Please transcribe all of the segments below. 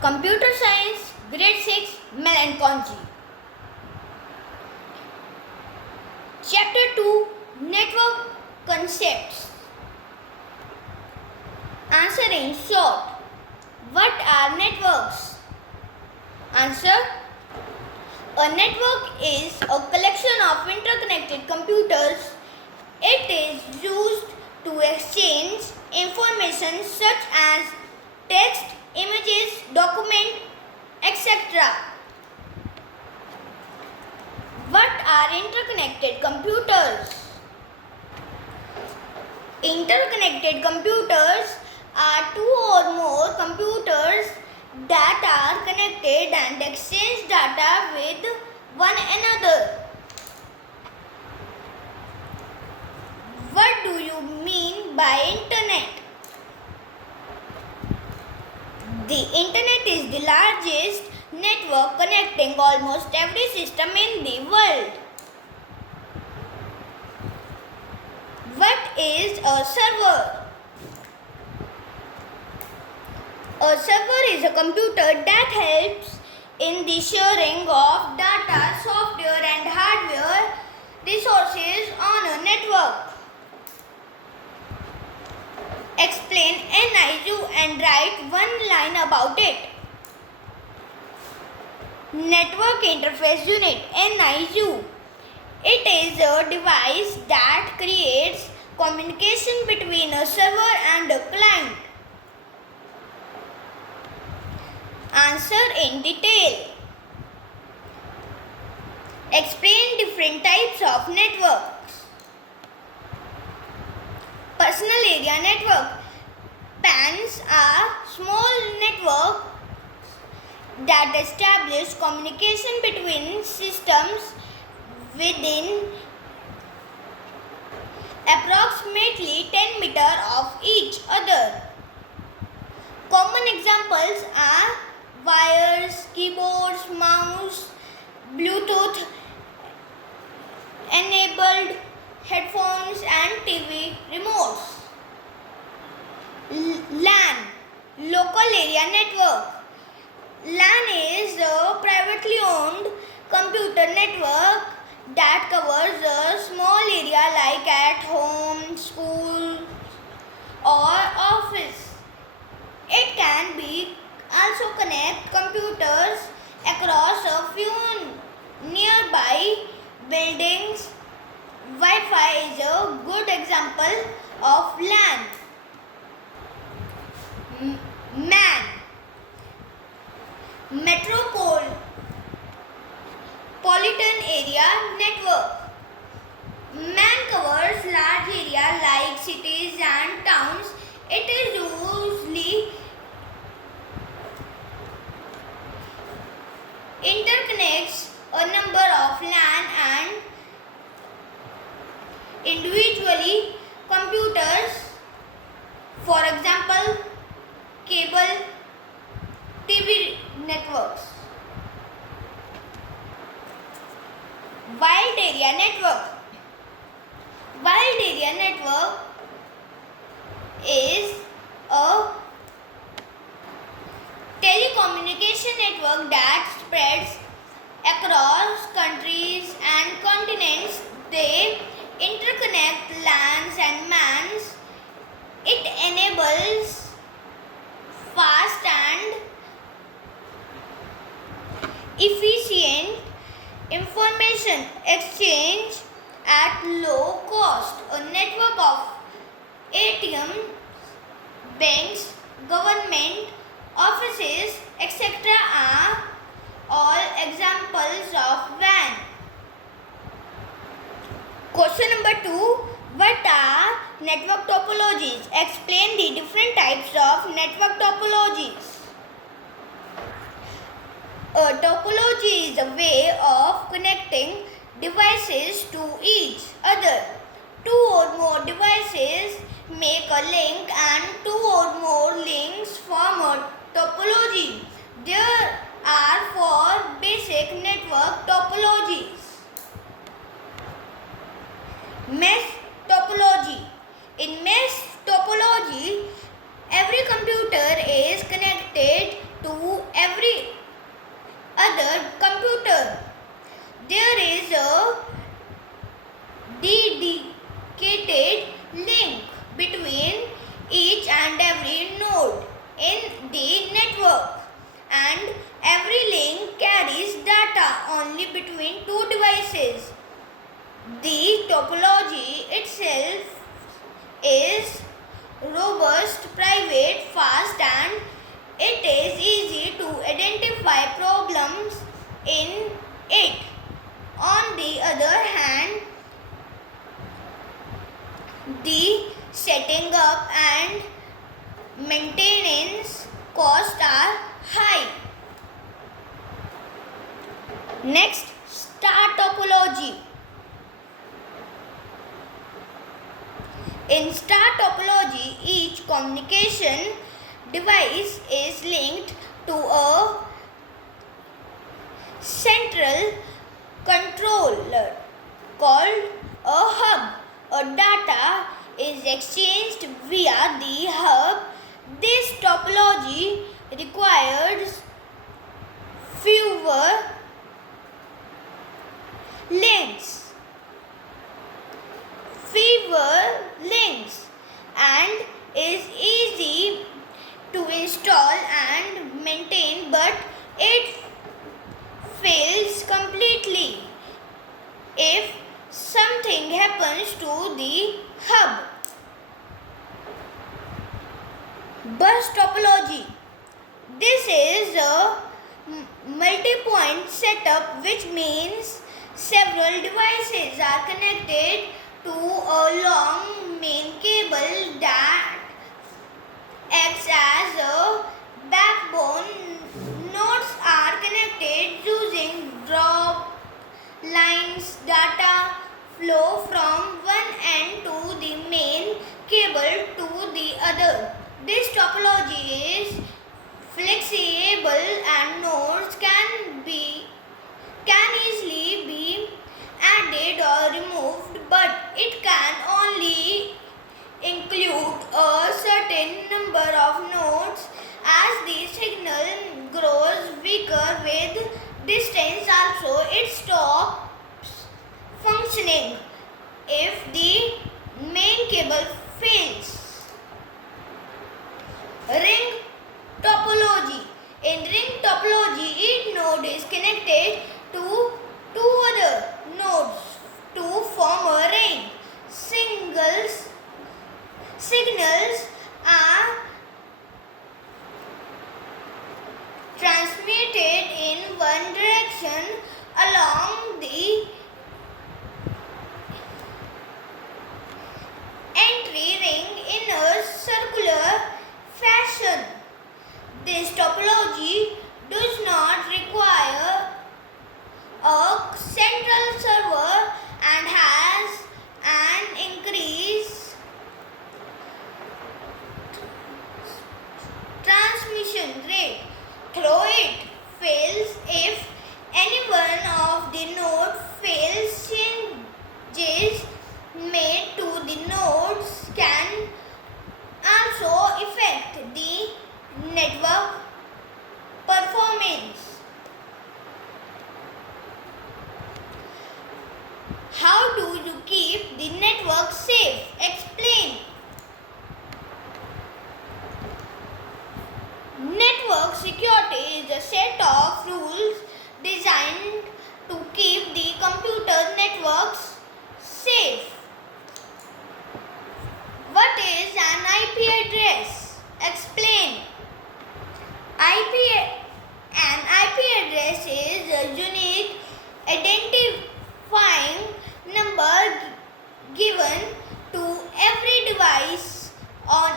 Computer Science, Grade 6, Melanchthology. Chapter 2, Network Concepts. Answer in short. What are networks? Answer. A network is a collection of interconnected computers. It is used to exchange information such as text, images, document, etc. What are interconnected computers? Interconnected computers are two or more computers that are connected and exchange data with one another. What do you mean by internet? The internet is the largest network connecting almost every system in the world. What is a server? A server is a computer that helps in the sharing of data, software and hardware resources on a network. Explain NIU and write one line about it. Network Interface Unit, NIU. It is a device that creates communication between a server and a client. Answer in detail. Explain different types of networks. Personal area network. PANs are small networks that establish communication between systems within approximately 10 meters of each other. Common examples are wires, keyboards, mouse, Bluetooth enabled headphones and TV remotes. LAN, local area network. LAN is a privately owned computer network that covers a small area like at home, school or office. It can be also connect computers across a few nearby buildings. Wi-Fi is a good example of LAN. MAN, Metropolitan Area Network. MAN covers large areas like cities and towns. It is usually interconnects a number of LAN and individually computers, for example, cable TV networks. Wide area network. Wide area network is a telecommunication network that spreads across countries and continents. They interconnect LANs and MANs. It enables fast and efficient information exchange at low cost. A network of ATMs, banks, government offices, etc. are all examples of WAN. Question number 2. What are network topologies? Explain the different types of network topologies. A topology is a way of connecting devices to each other. Two or more devices make a link and two or more links form a topology. There are 4 basic network topologies. Mesh topology. In mesh topology, every computer is connected to only between two devices. The topology itself is robust, private, fast, and it is easy to identify problems in it. On the other hand, the setting up and maintenance costs are high. Next, star topology. In star topology, each communication device is linked to a central controller called a hub. A data is exchanged via the hub. This topology requires fewer links and is easy to install and maintain, but it fails completely if something happens to the hub. Bus topology. This is a multi-point setup, which means several devices are connected to a long main cable that acts as a backbone. Nodes are connected using drop lines. Data flow from one end to the main cable to the other. This topology is flexible and nodes can easily be added or removed, but it can only include a certain number of nodes. As the signal grows weaker with distance, also it stops functioning if the main cable fails. Ring topology. In ring topology, each node is connected to two other nodes to form a ring. Signals are transmitted in one direction along the entry ring in a circular fashion. This topology does not require a central server and has an increased transmission rate. Though it fails if any one of the node fails, changes made to the nodes can also affect the network performance. How do you keep the network safe? Explain. Network security is a set of rules designed to keep the computer networks safe. What is an IP address? Explain. An IP address is a unique identifying number given to every device on a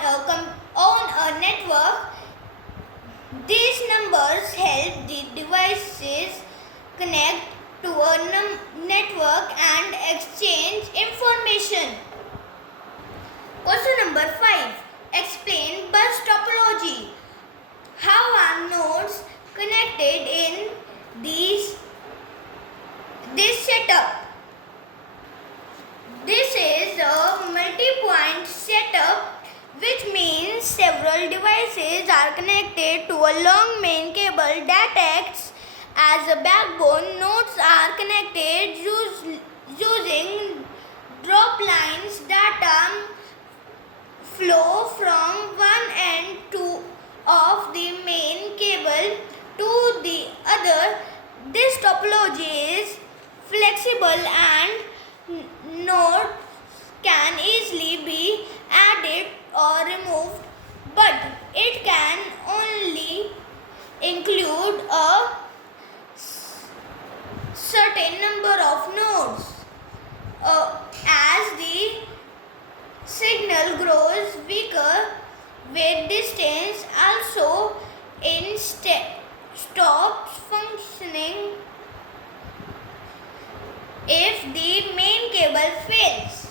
network. These numbers help the devices connect to a network and exchange information. Question number 5. Explain bus topology. How are nodes connected in this setup? This is a multi-point setup, which means several devices are connected to a long main cable that acts as a backbone. Nodes are connected using drop lines. Data flow from one end of the main cable to the other. This topology cable and nodes can easily be added or removed, but it can only include a certain number of nodes. As the signal grows weaker with distance, also stops functioning if the main cable fails.